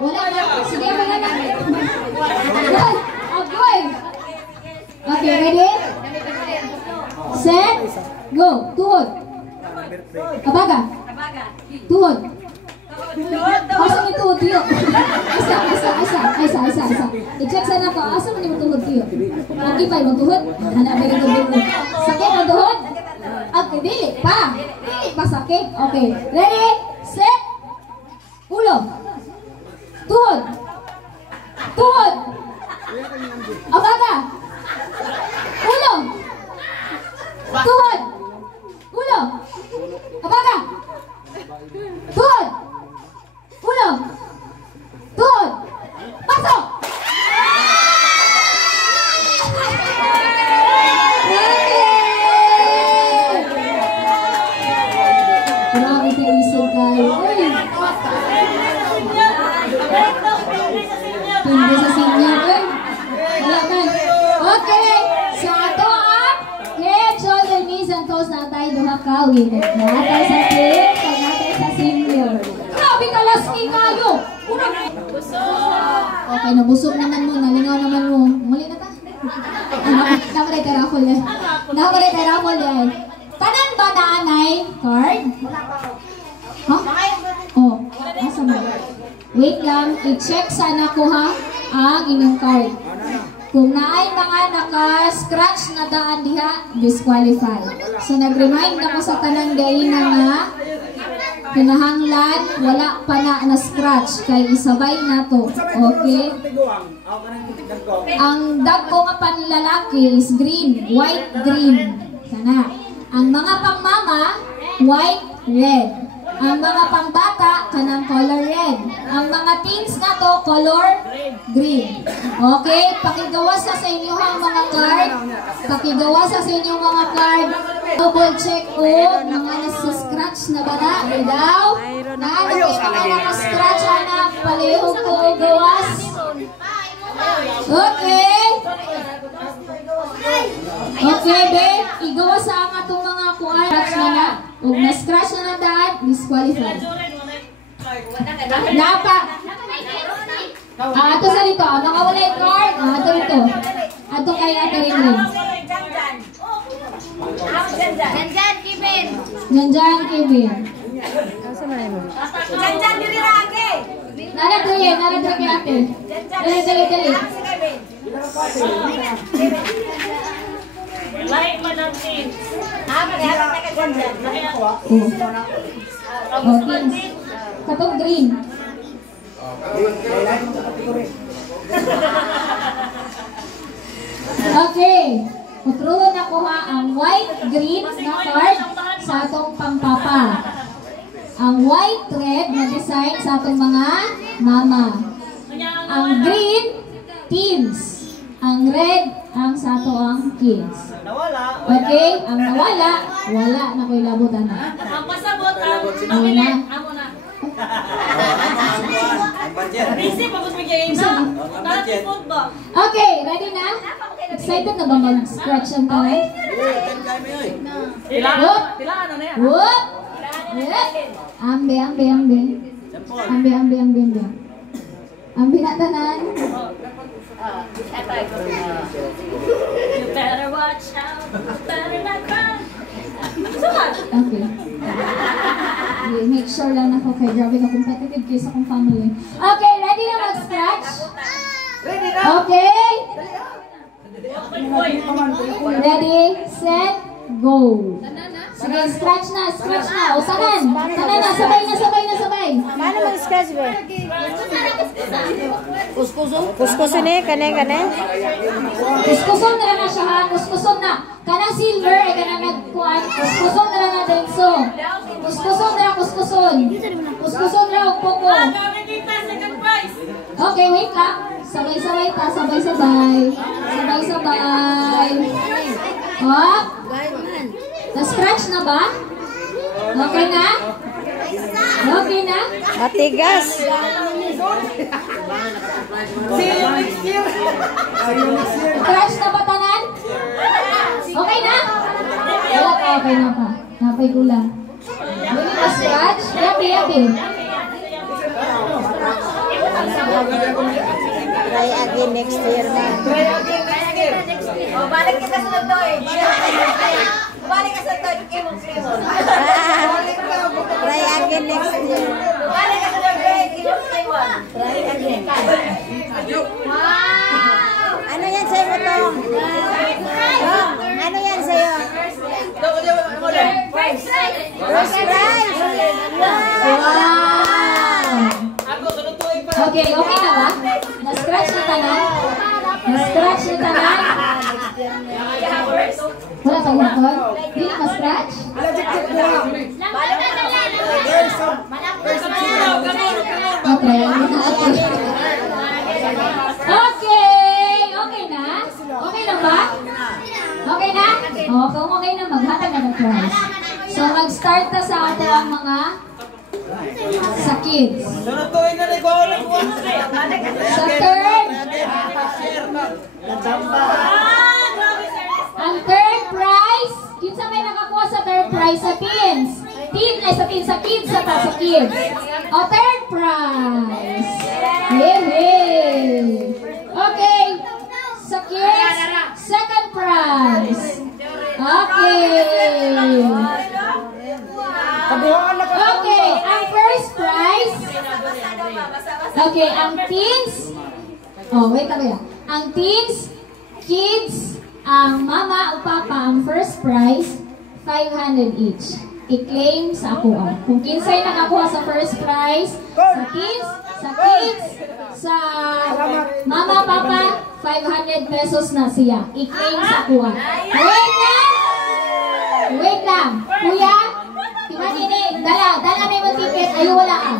Wala na. Sige, wala na. Good. Okay. Okay, ready? Set. Go. Tuhod. Abaga. Tuhod. Asa mo tuhod, tiyo? Isa. I-check sana ko. Asa mo ni mo tuhod, tiyo? Okay pa, mo tuhod? Hanap ba rin mo? Sakit ang tuhod? Okay, dili pa. Dili pa sakit. Okay. Ready? Set. Ulo. Tuhod. Tuhod. Abaga. Ulo. Tuhod. Ulo. Abaga. Tuhod. Ulo. Tuhod. Pasok. Grabe ka isog kayo. Tingnan sa senior. Wala man. Okay. Sa ato ang head, shoulder, knees, and toes na tayo duha ka. Natay sa kids, natay sa senior. Grabe ka laski kayo. Okay, nabusog naman mo. Nalingaw naman mo. Muli na ta. Nakaray terapol yan. Nakaray terapol yan. Tanan ba na anay card? Ha? Oh, asa mo? Wait lang, i-check sana ko ha ang inyong card. Kung naay mga naka-scratch na daan diha, disqualify. So nag-remind ako sa tanang day na nga kinahanglan, wala pa na scratch kay isabay na to. Okay? Ang dagko nga panlalaki is green, white, green. Sana. Ang mga pangmama, white, red. Ang mga pangbata, kanang color red. Ang mga teens na to, color green. Okay? Pakigawas na sa inyo ang mga card. Pakigawas na sa inyong mga card. Double check o mga nasa-scratch na ba na? Daw? Naano kayo mga naka-scratch na palihog ko gawas? Okay? Okay, Ben. Igawas sa ang atong mga kuan. Scratch na na. Huwag na-scratch na na daan, disqualified. Napa. Ato sa dito. Mga walay card. Ato dito. Ato kay Ate Ringling. Janjan, Kevin. Janjan, Kevin. Janjan diri lagi. Nara-dali kay Ate. Dali. Like Madam Teens. Katong green. Okay. Utruon ako ha ang white, green na card sa atong pangpapa. Ang white, red na design sa atong mga mama. Ang green, teens. Ang red, ang sa ato ang kids. Okay? Ang nawala, wala na ko'y labutan na. Ang pasabot ang amo na. Busy pa kung bigyan na. Tara football. Okay, ready na? Excited na ba mag-scratch ang kamay? Tilaan na yan. Whoop! Ambe. Ambe na tanan. You better watch out. You better not cry. Okay. Make sure lang na ako kay grabe ka competitive kayo sa kong family. Okay, ready na mag-scratch? Okay? Ready, set, go. Sige, scratch na. O, tanan na, sabay. Mana mag-scratch ba? Kuskuson eh, kane. Kuskuson na siya ha, kuskuson na. Kanang silver, kanang nagkuhan. Kuskuson na denso. Kuskuson. Kuskuson na, poko. Okay, wait lang. Sabay-sabay ta, sabay-sabay. Oh. Na-scratch na ba? Okay na? Matigas. Scratch na ba tanan? Okay na? Okay na pa. Napay ko lang. Hindi pa scratch? Yapi. Try again next year na. Oh, balik kita sa to eh. Balik ka sa to, kimon. Try again next year. Balik ka sa to, kimon. Try again. Ano yan sa'yo mo to? Ano yan sa'yo? First prize. First prize! Wow! Okay, okay na ba? Na-scratch na tanan? Na-scratch na tanan? Wala pa hapon? Hindi na ma-scratch? Okay, okay, okay na? Okay na ba? Okay na? O, kung okay na, maghatag na ng prize. So, mag-start na sa ating mga sa kids. Sa third, ang third prize, kinsa may nakakuha sa third prize sa teens? Sa kids. O, third prize. Yay! Okay. Sa kids, second prize. Okay. Okay, ang first prize. Okay, ang teens. Oh, wait lang. Ang teens, kids, ang mama o papa, ang first prize, 500 each. I-claim sa akuan. Kung kinsay nakakuha sa first prize, sa teens, sa kids, sa mama, papa, 500 pesos na siya. I-claim sa akuan. Wait lang. Kuya, timanini, dala may mo ticket, ayaw wala ka.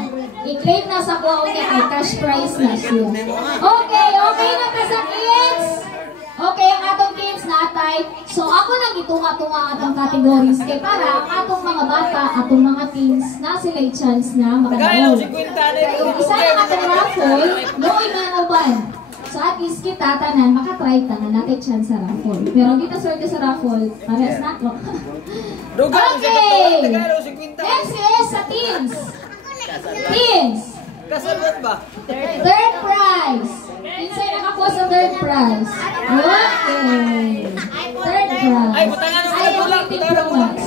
I-claim na sa kuha niya kay cash prize na siya. Okay na ka sa kids? Okay, ang atong kids natay. So ako nang itunga-tunga atong categories kay para ang atong mga bata, atong mga teens na sila chance na makadao. Kung isa na atong raffle, noy mga uban. So at least kita tanan makatry tanan natin chance sa raffle. Pero kita swerte sa raffle, pares na ko. Okay! Next is sa teens. Teens. Third prize. Kinsay nakakuha sa third prize. Okay. Third prize. Ay, waiting pro max.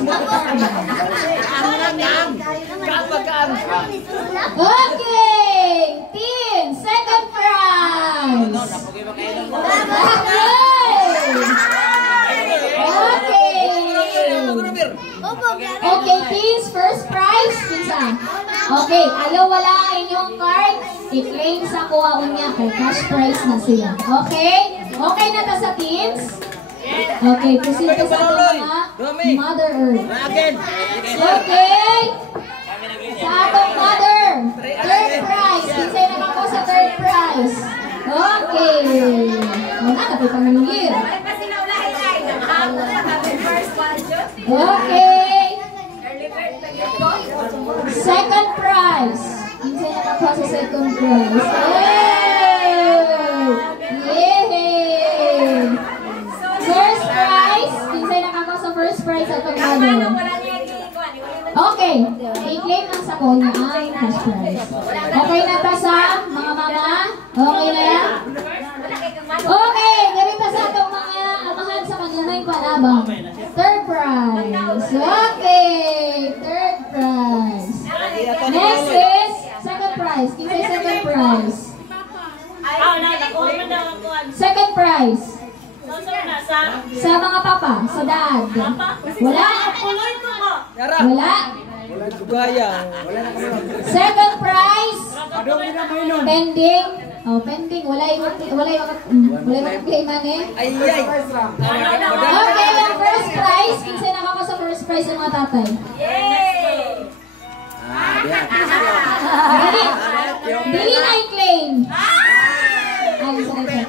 Okay. Teens. Second prize. Okay, teens, first prize, kinsa? Okay, ayaw wala ang inyong card, i-claim sa kuha unya kay cash prize na sila. Okay? Okay na ta sa teens? Okay, proceed ka sa atong mga Mother Earth. Okay? Sa atong Mother, third prize, kinsay nakakuha sa third prize? Okay. Wala, kapit ang nangir. Okay. Second prize. Kinsay nakakuha sa second prize? Yay! First prize. Kinsay nakakuha sa first prize at pagkano? Okay. I-claim lang sa konya ang cash prize. Okay na ta sa mga mama? Okay na? Okay. Ganito sa itong mga amahan sa kanunay palabang. Third prize. Okay. Third prize. Next is second prize. Kinsay second prize? Second prize. Sa mga papa, sa dad. Wala? Wala? Second prize. Pending. Oh, pending. Wala yung claiman eh. Okay, yung first prize. Kinsay nakaka sa first prize ng mga tatay? Dili na i-claim. Ay, sorry.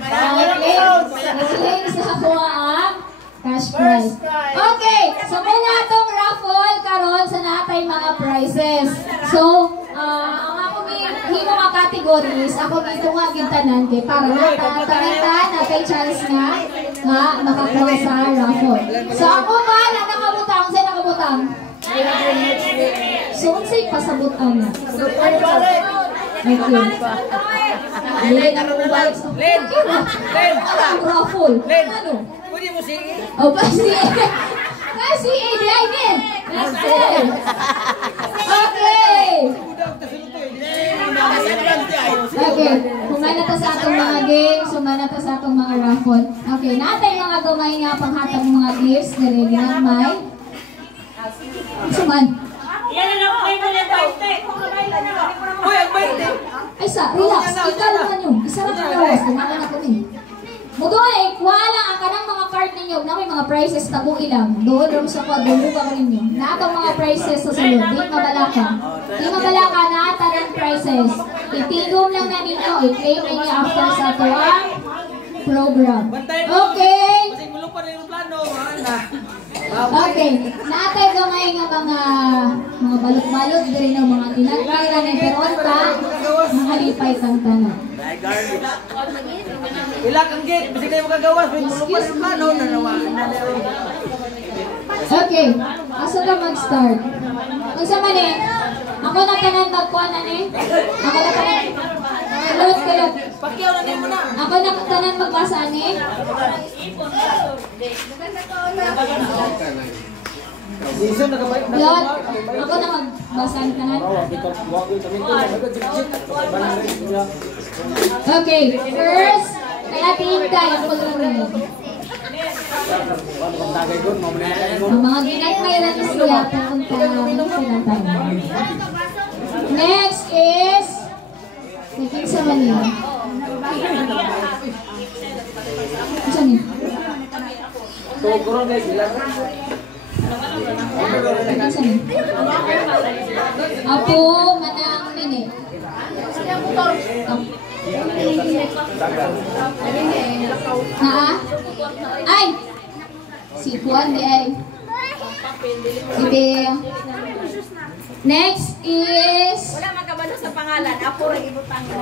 I-claim sa kuha ang cash prize. Okay, so muna itong raffle karon sa natay mga prizes. So, ang ako himo mga categories, ako dito nga gintanan kay para natatangita natay chance nga makakuha sa raffle. So ako ba na nakabutang, sa nakabutang? So, unsay pasabot ang na? Len, ano mo ba? Len! Ang raffle. Ano? Pwede mo sige. O, kasi ADI din. Okay. Okay, kumana ta sa atong mga games, kumana ta sa atong mga raffle. Okay, natay mga gamay nga panghatag mga gifts, dali ginamay. Suman. Yan ang play mo na birthday. Uy, ang birthday. Ay sa, relax, ikaw naman yun. Isa lang ang gawas, tumakan ako ni. Mudoy, wala ang kanang mga card ninyo na may mga prizes tago ilang. Doon rin sa kwadro, bubang ninyo. Na atong mga prizes sa salud, di mabalaka. Di mabalaka na atanang prizes. Itigom lang na ninyo, i-claim ninyo after sa tuwang program. Okay. Okay, naatay gamay nga mga balot-balot diri ng mga tinagkira ni Peronta, mga lipay kang tanong. Ilang ang gate, kasi kayo magagawas, may mulupan yung plano, Okay, asa ka mag-start? Unsa man eh? Ako na tanan magkuan na ni. Ako na tanan. Kalot. Pakyaw na niyo muna. Ako na tanan magbasa ni. Lot, ako na magbasa ni tanan. Okay, first, kaya tinta yung kulungan. Ang mga ginagmay na sila pupunta ng tayo. Next is taking sa Manila. Saan yun? Saan yun? Apo, manang mini. Ay! Si Juan di ay. Next is... Wala magkabalo sa pangalan. Apo, ibutang na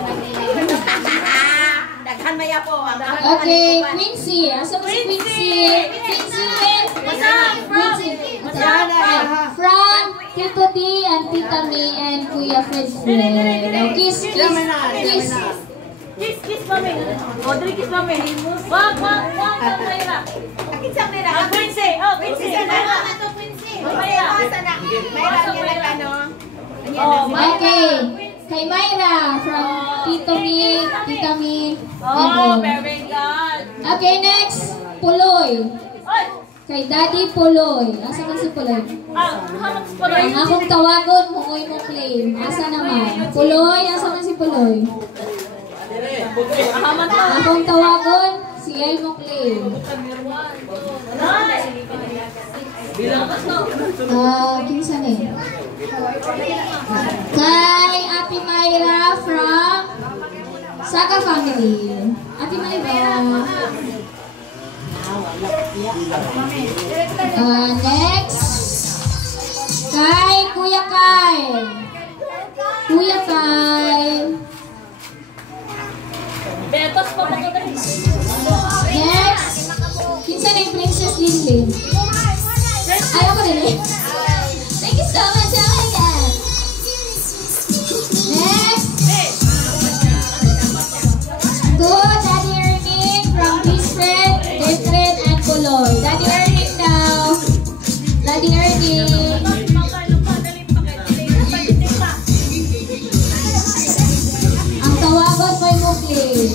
daghan may apo. Okay, Quincy. Asa mo si Quincy? Quincy with... From Tito D and Tita May and Kuya Fred. Kiss. Kiss mami. Audrey, kiss mami. Wag. Mayra. Kinsang Mayra. Quincy. Quincy. Mayra. Okay. Kay Mayra from Tito May, Tita May. Very good. Okay, next. Puloy. Kay Daddy Puloy. Asa man si Puloy? Ang akong tawagon, muoy mo claim. Asa naman? Puloy, asa man si Puloy? Akong tawagon, si ay mo claim. Kinsa ni? Kay Ate Mayra from Saga Family. Ate Mayra. Next. Kay Kuya Kyle. Betos pa ba ito? Next. Kinsa na yung Princess Linlin? Ayaw ko din eh. Thank you so much. Oh my God. Next. To Daddy Ernie from Bisfred, Desfred, and Puloy. Daddy Ernie now. Daddy Ernie. Ang tawagon po yung mukli.